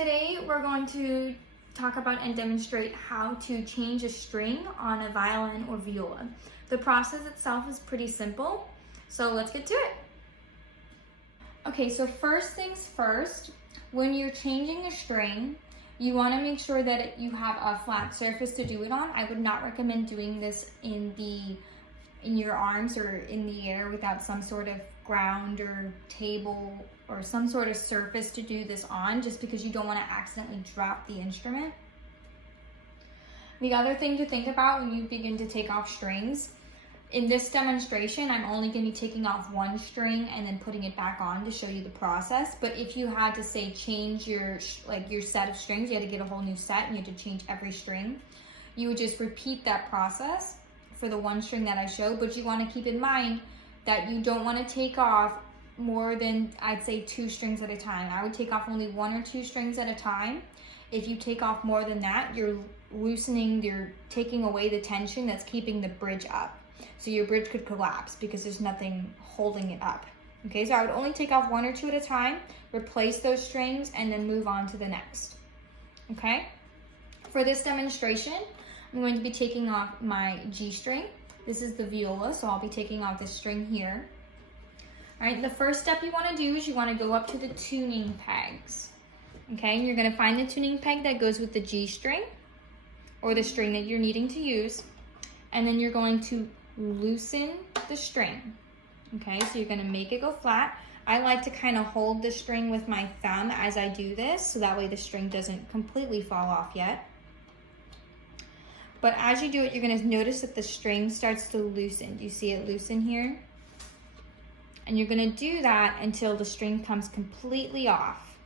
Today we're going to talk about and demonstrate how to change a string on a violin or viola. The process itself is pretty simple, so let's get to it. Okay, so first things first, when you're changing a string, you want to make sure that you have a flat surface to do it on. I would not recommend doing this in your arms or in the air without some sort of ground or table or some sort of surface to do this on, just because you don't want to accidentally drop the instrument. The other thing to think about when you begin to take off strings, in this demonstration, I'm only going to be taking off one string and then putting it back on to show you the process. But if you had to say change your set of strings, you had to get a whole new set and you had to change every string, you would just repeat that process for the one string that I showed. But you want to keep in mind that you don't want to take off more than, I'd say, 2 strings at a time. I would take off only 1 or 2 strings at a time. If you take off more than that, you're taking away the tension that's keeping the bridge up. So your bridge could collapse because there's nothing holding it up. Okay, so I would only take off 1 or 2 at a time, replace those strings, and then move on to the next. Okay, for this demonstration, I'm going to be taking off my G string. This is the viola, so I'll be taking off this string here. All right, the first step you want to do is you want to go up to the tuning pegs. Okay, and you're going to find the tuning peg that goes with the G string or the string that you're needing to use. And then you're going to loosen the string. Okay, so you're going to make it go flat. I like to kind of hold the string with my thumb as I do this, so that way the string doesn't completely fall off yet. But as you do it, you're going to notice that the string starts to loosen. Do you see it loosen here? And you're going to do that until the string comes completely off.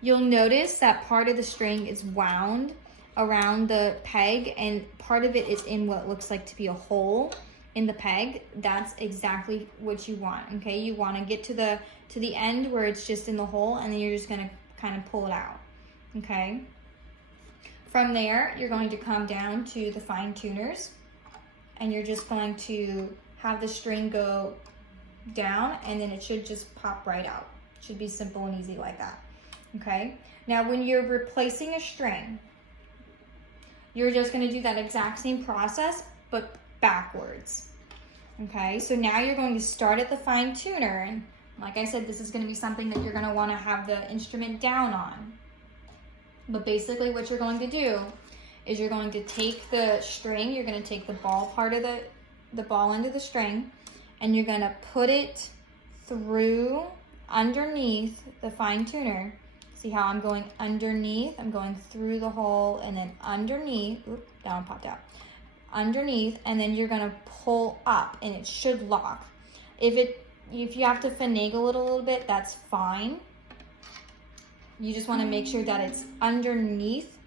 You'll notice that part of the string is wound around the peg and part of it is in what looks like to be a hole in the peg. That's exactly what you want. Okay, you want to get to the end where it's just in the hole, and then you're just going to kind of pull it out. Okay, from there you're going to come down to the fine tuners and you're just going to have the string go down, and then it should just pop right out. It should be simple and easy like that. Okay, now when you're replacing a string, you're just going to do that exact same process, but backwards. Okay, so now you're going to start at the fine tuner. And like I said, this is going to be something that you're going to want to have the instrument down on. But basically what you're going to do is you're going to take the string, you're going to take the ball part of the ball end of the string, and you're going to put it through underneath the fine tuner. See how I'm going underneath? I'm going through the hole and then underneath. Oop, that one popped out. Underneath, and then you're gonna pull up, and it should lock. If you have to finagle it a little bit, that's fine. You just want to make sure that it's underneath,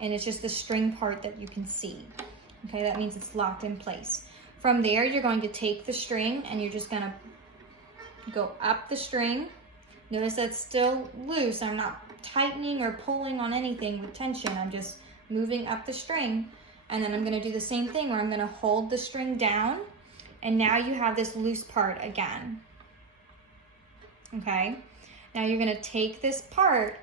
and it's just the string part that you can see. Okay, that means it's locked in place. From there, you're going to take the string, and you're just gonna go up the string. Notice that's still loose. I'm not tightening or pulling on anything with tension. I'm just moving up the string. And then I'm going to do the same thing where I'm going to hold the string down. And now you have this loose part again. Okay. Now you're going to take this part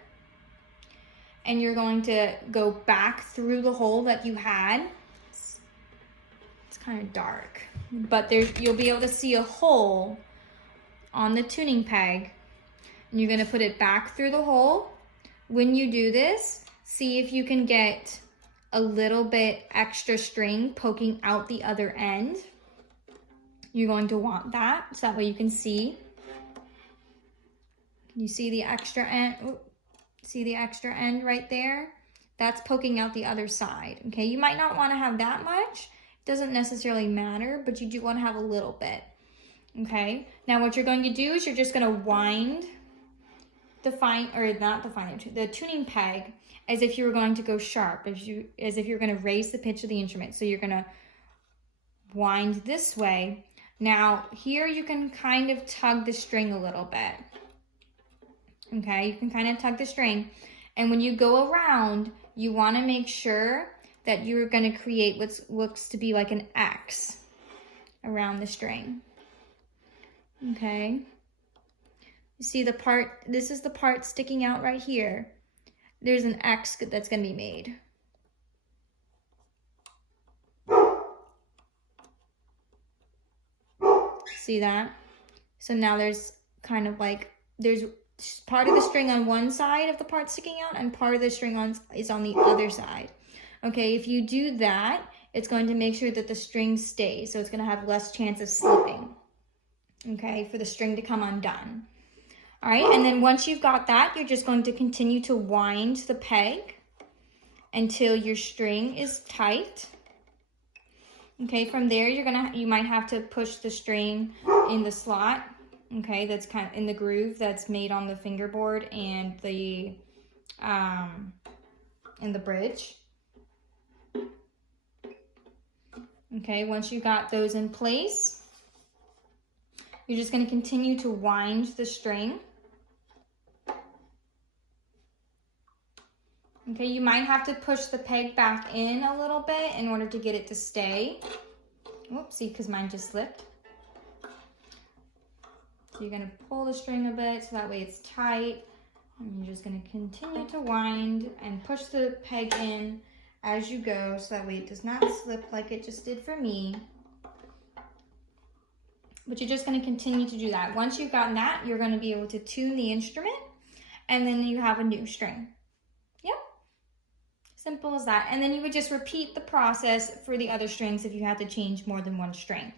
and you're going to go back through the hole that you had. It's kind of dark, but you'll be able to see a hole on the tuning peg. And you're going to put it back through the hole. When you do this, see if you can get a little bit extra string poking out the other end. You're going to want that, so that way you can see. Can you see the extra end? Ooh, see the extra end right there? That's poking out the other side. Okay, you might not want to have that much. It doesn't necessarily matter, but you do want to have a little bit. Okay, now what you're going to do is you're just going to wind the tuning peg as if you were going to go sharp, as if you're going to raise the pitch of the instrument. So you're going to wind this way. Now here you can kind of tug the string a little bit. Okay, you can kind of tug the string, and when you go around, you want to make sure that you're going to create what looks to be like an X around the string. Okay, You see the part, this is the part sticking out right here. There's an X that's gonna be made. See that? So now there's kind of like, there's part of the string on one side of the part sticking out and part of the string is on the other side. Okay, if you do that, it's going to make sure that the string stays. So it's gonna have less chance of slipping, okay, for the string to come undone. All right, and then once you've got that, you're just going to continue to wind the peg until your string is tight. Okay, from there, you might have to push the string in the slot, okay, that's kind of in the groove that's made on the fingerboard and the bridge. Okay, once you got those in place, you're just going to continue to wind the string. Okay, you might have to push the peg back in a little bit in order to get it to stay. Whoopsie, because mine just slipped. So you're going to pull the string a bit so that way it's tight. And you're just going to continue to wind and push the peg in as you go so that way it does not slip like it just did for me. But you're just going to continue to do that. Once you've gotten that, you're going to be able to tune the instrument and then you have a new string. Yep. Simple as that. And then you would just repeat the process for the other strings if you had to change more than one string.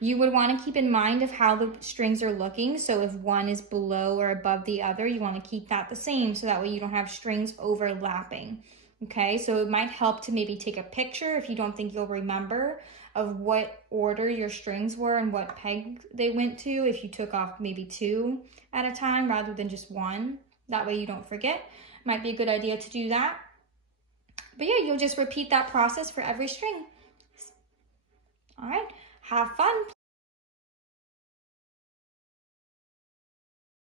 You would want to keep in mind of how the strings are looking. So if one is below or above the other, you want to keep that the same so that way you don't have strings overlapping. Okay, so it might help to maybe take a picture if you don't think you'll remember of what order your strings were and what peg they went to if you took off maybe 2 at a time rather than just 1. That way you don't forget. Might be a good idea to do that. But yeah, you'll just repeat that process for every string. All right, have fun.